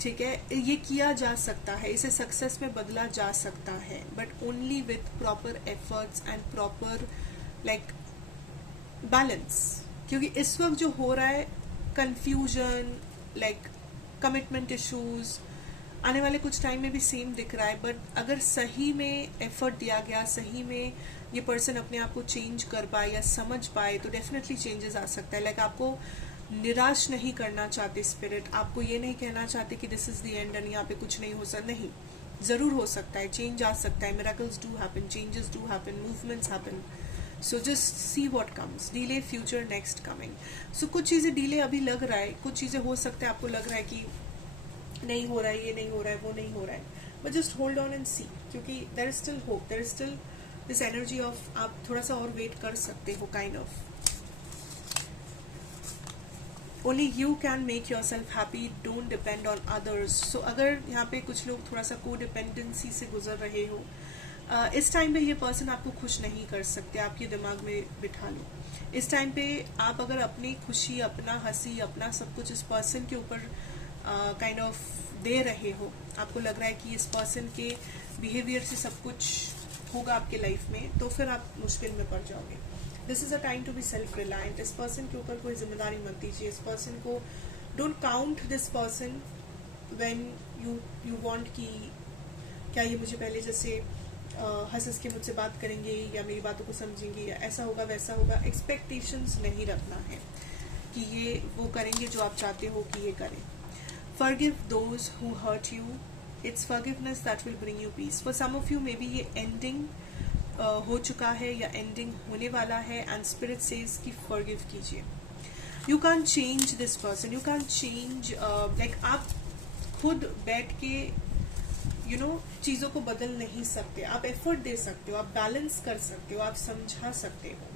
ठीक है, ये किया जा सकता है, इसे सक्सेस में बदला जा सकता है, but only with proper efforts and proper like balance. क्योंकि इस वक्त जो हो रहा है कंफ्यूजन, लाइक कमिटमेंट इश्यूज, आने वाले कुछ टाइम में भी सेम दिख रहा है. बट अगर सही में एफर्ट दिया गया, सही में ये पर्सन अपने आप को चेंज कर पाए या समझ पाए तो डेफिनेटली चेंजेस आ सकता है. लाइक आपको निराश नहीं करना चाहते स्पिरिट, आपको ये नहीं कहना चाहते कि this is the end and यहाँ पे कुछ नहीं हो सकता. नहीं, जरूर हो सकता है, चेंज आ सकता है, miracles do happen, changes do happen, movements happen. So just see what comes. Delay future next coming. So कुछ चीजें डिले अभी लग रहा है, कुछ चीजें हो सकता है आपको लग रहा है कि नहीं हो रहा है, ये नहीं हो रहा है, वो नहीं हो रहा है, but just hold on and see. क्योंकि there is still hope, there is still this energy of आप थोड़ा सा और वेट कर सकते हो kind of. Only you can make yourself happy, don't depend on others. So अगर यहाँ पे कुछ लोग थोड़ा सा कोडिपेंडेंसी से गुजर रहे हो, इस टाइम पे ये पर्सन आपको खुश नहीं कर सकते, आप ये दिमाग में बिठा लो. इस टाइम पे आप अगर अपनी खुशी, अपना हंसी, अपना सब कुछ इस पर्सन के ऊपर काइंड ऑफ दे रहे हो, आपको लग रहा है कि इस पर्सन के बिहेवियर से सब कुछ होगा आपके लाइफ में, तो फिर आप मुश्किल में पड़ जाओगे. This is a time to be self reliant. इस पर्सन के ऊपर कोई जिम्मेदारी मत दीजिए. इस पर्सन को don't count this person when you want कि क्या ये मुझे पहले जैसे हंस के मुझसे बात करेंगे या मेरी बातों को समझेंगे या ऐसा होगा वैसा होगा. एक्सपेक्टेशंस नहीं रखना है कि ये वो करेंगे जो आप चाहते हो कि ये करें. Forgive those who hurt you. It's forgiveness that will bring you peace. For some of you may be ये एंडिंग हो चुका है या एंडिंग होने वाला है एंड स्पिरिट सेज कि फॉरगिव कीजिए. You can change this person, you can change, like आप खुद बैठ के यू नो चीज़ों को बदल नहीं सकते. आप एफर्ट दे सकते हो, आप बैलेंस कर सकते हो, आप समझा सकते हो,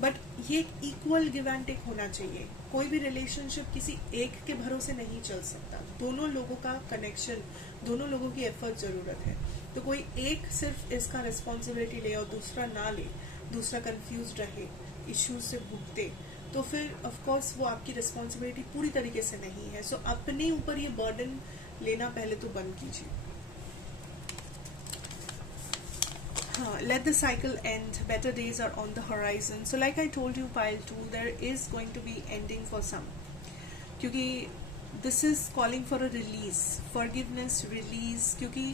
बट ये एक इक्वल गिव एंड टेक होना चाहिए. कोई भी रिलेशनशिप किसी एक के भरोसे नहीं चल सकता. दोनों लोगों का कनेक्शन, दोनों लोगों की एफर्ट जरूरत है. तो कोई एक सिर्फ इसका रिस्पॉन्सिबिलिटी ले और दूसरा ना ले, दूसरा कंफ्यूज रहे, इश्यूज से भुगते, तो फिर ऑफ कोर्स वो आपकी रिस्पॉन्सिबिलिटी पूरी तरीके से नहीं है. सो अपने ऊपर ये बर्डन लेना पहले तो बंद कीजिए. Let the cycle end. Better days are on the horizon. So like I told you, pile 2, there is going to be ending for some. क्योंकि this is calling for a release, forgiveness, release. क्योंकि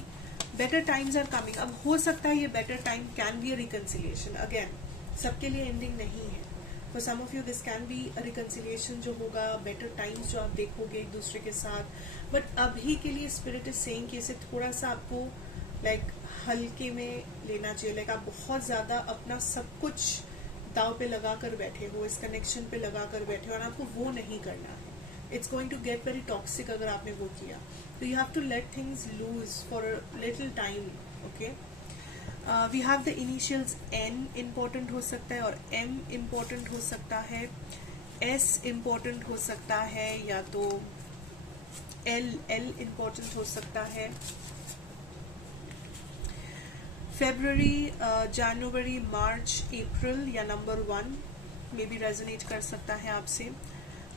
better times are coming. अब हो सकता है ये better time can be a reconciliation. Again, सबके लिए ending नहीं है. For some of you this can be a reconciliation जो होगा, better times जो आप देखोगे एक दूसरे के साथ. But अभी के लिए spirit is saying कि इसे थोड़ा सा आपको लाइक हल्के में लेना चाहिए. लाइक आप बहुत ज्यादा अपना सब कुछ दाव पे लगा कर बैठे हो, इस कनेक्शन पे लगा कर बैठे हो, और आपको वो नहीं करना है. It's going to get very toxic अगर आपने वो किया. तो you have to let things loose for a little time. Okay, we have the initials N important हो सकता है और M इम्पोर्टेंट हो सकता है, S इम्पोर्टेंट हो सकता है, या तो L इम्पोर्टेंट हो सकता है। फेब्रुअरी, जनवरी, मार्च, अप्रैल या नंबर 1 में भी रेजोनेट कर सकता है आपसे।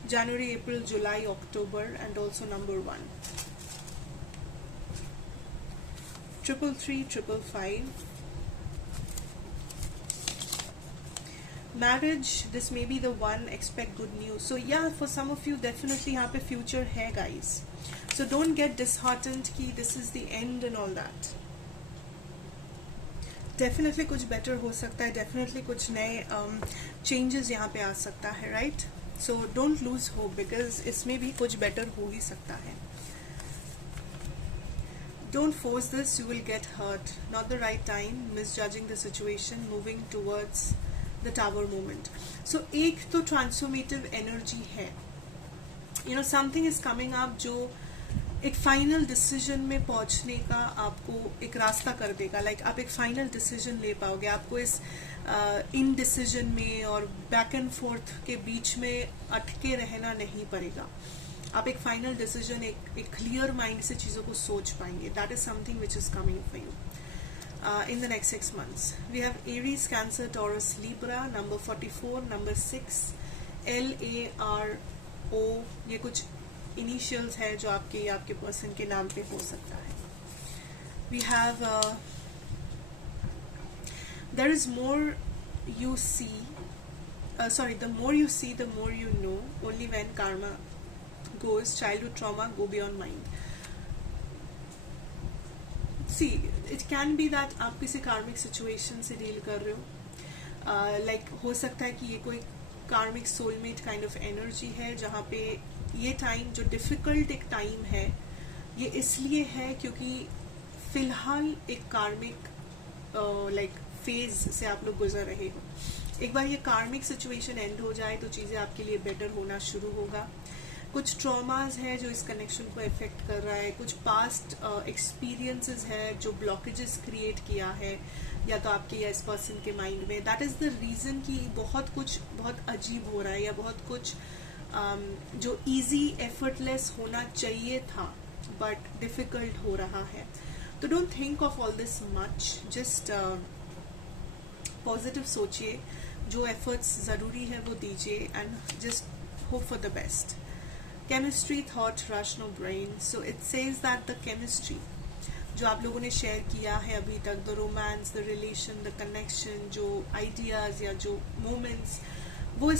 जनवरी, अप्रैल, जुलाई, October and also number 1। 333, 555। Marriage, this may be the one, expect good news. So yeah, for some of you definitely यहाँ पे future है guys. So don't get disheartened कि this is the end and all that. Definitely कुछ better हो सकता है, definitely कुछ नए changes यहाँ पे आ सकता है, right? So don't lose hope because इसमें भी कुछ better हो ही सकता है. Don't force this, you will get hurt. Not the right time, misjudging the situation, moving towards the tower moment. So एक तो transformative energy है, you know something is coming up जो एक फाइनल डिसीजन में पहुंचने का आपको एक रास्ता कर देगा। लाइक आप एक फाइनल डिसीजन ले पाओगे, आपको इस इनडिसीजन में और बैक एंड फोर्थ के बीच में अटके रहना नहीं पड़ेगा। आप एक फाइनल डिसीजन, एक क्लियर माइंड से चीज़ों को सोच पाएंगे। That is something which is coming for you in the next 6 months. We have Aries, Cancer, Taurus, Libra, number 44, number 6, LARO. ये कुछ इनिशियल्स है जो आपके या आपके पर्सन के नाम पे हो सकता है. We have there is more you see, the more you see, the more you know. Only when karma goes, childhood trauma go beyond mind. See, it can be that आप किसी कार्मिक सिचुएशन से डील कर रहे हो. लाइक हो सकता है कि ये कोई कार्मिक सोलमेट काइंड ऑफ एनर्जी है, जहाँ पे ये टाइम जो डिफिकल्ट एक टाइम है, ये इसलिए है क्योंकि फिलहाल एक कार्मिक लाइक फेज से आप लोग गुजर रहे हो. एक बार ये कार्मिक सिचुएशन एंड हो जाए तो चीज़ें आपके लिए बेटर होना शुरू होगा. कुछ ट्रॉमाज है जो इस कनेक्शन को इफेक्ट कर रहा है, कुछ पास्ट एक्सपीरियंसेस है जो ब्लॉकेजेस क्रिएट किया है या तो आपके या इस पर्सन के माइंड में. दैट इज़ द रीज़न कि बहुत कुछ बहुत अजीब हो रहा है या बहुत कुछ जो इजी एफर्टलेस होना चाहिए था बट डिफिकल्ट हो रहा है. तो don't think of all this much, just positive सोचिए, जो एफर्ट्स ज़रूरी है वो दीजिए and just hope for the best. Chemistry, thought, rational brain. So it says that the chemistry जो आप लोगों ने शेयर किया है अभी तक, the romance, the relation, the connection, जो ideas या जो moments, वो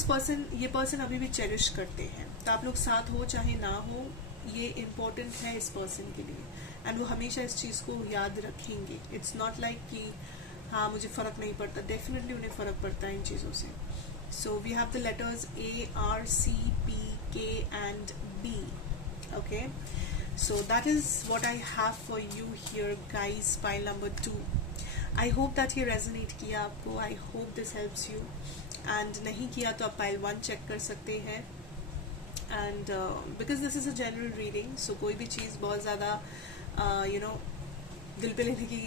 ये person अभी भी चेरिश करते हैं. तो आप लोग साथ हो चाहे ना हो, ये important है इस person के लिए एंड वो हमेशा इस चीज़ को याद रखेंगे. It's not like कि हाँ मुझे फ़र्क नहीं पड़ता, डेफिनेटली उन्हें फ़र्क पड़ता है इन चीज़ों से. So we have the letters A, R, C, P, K and B. Okay, so that is what I have for you here guys. Pile number 2. I hope that ये resonate किया आपको. I hope this helps you. And नहीं किया तो आप pile 1 check कर सकते हैं. And because this is a general reading, so कोई भी चीज़ बहुत ज़्यादा दिल पे लेने की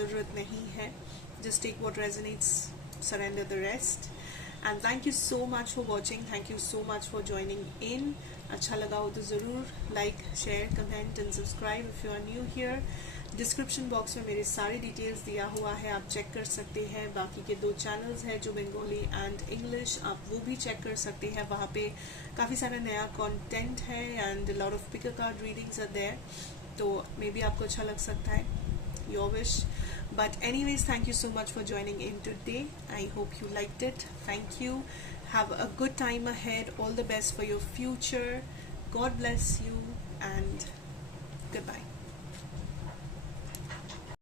ज़रूरत नहीं है. Just take what resonates, surrender the rest. And thank you so much for watching. Thank you so much for joining in. अच्छा लगा हो तो ज़रूर like, share, comment and subscribe if you are new here. Description box में मेरे सारे डिटेल्स दिया हुआ है, आप चेक कर सकते हैं. बाकी के 2 चैनल्स हैं जो बंगाली एंड इंग्लिश, आप वो भी चेक कर सकते हैं. वहाँ पे काफ़ी सारा नया कंटेंट है and lot of pick card readings are there. तो मे बी आपको अच्छा लग सकता है, your wish. But anyways, thank you so much for joining in today. I hope you liked it. Thank you. Have a good time ahead. All the best for your future. God bless you and goodbye.